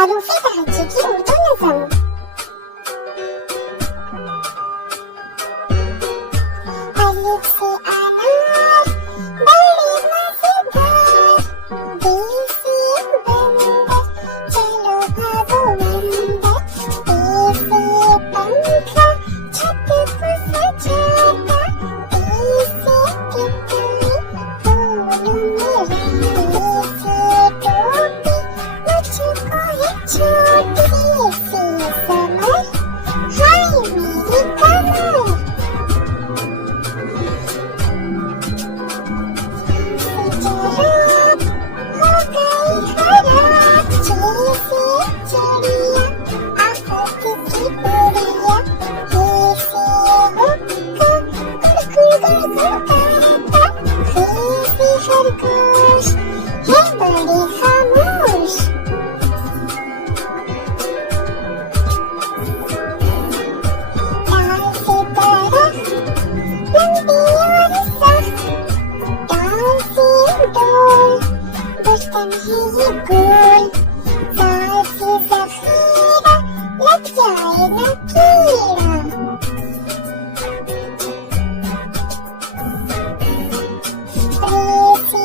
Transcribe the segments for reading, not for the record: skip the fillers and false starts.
हरूफी लहजे की उर्दू नज़म। अलिफ से अनार बड़े मज़ेदार, बे से बंदर चलो भागो अंदर, पे से पंखा छत को सजाता, ती से तितली फूलों में रंगी, से टोपी मुझको है छोटी, से समर हाय मेरी कमर। जराब हो गई खराब, जैसे चिड़िया आफत की उड़िया, ऐसे हुक्का गुड़ गुड़ गुड़ करता, ऐसे खरगोश है बड़े खामोश। डाल से दरख्त लंबी और सख्त, डाल से डोल बर्तन है ये गोल, दाल से ज़ख़ीरा लग जाए न कीड़ा। ट्रे से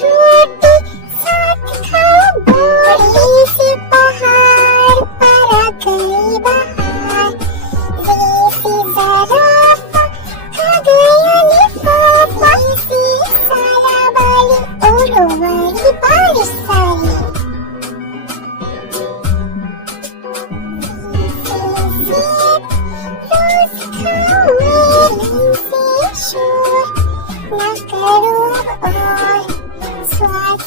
रोटी साथ खाओ बोरी, से पहाड़ पर आ गई बहार, ज़े से ज़राफ़ा खा गया लिफ़ाफ़ा, से सारा बाली ओढ़ो वाली बारिश सारी। सेब रोज़ खाओ मेलन से शोर, ना करो अब और स्वाद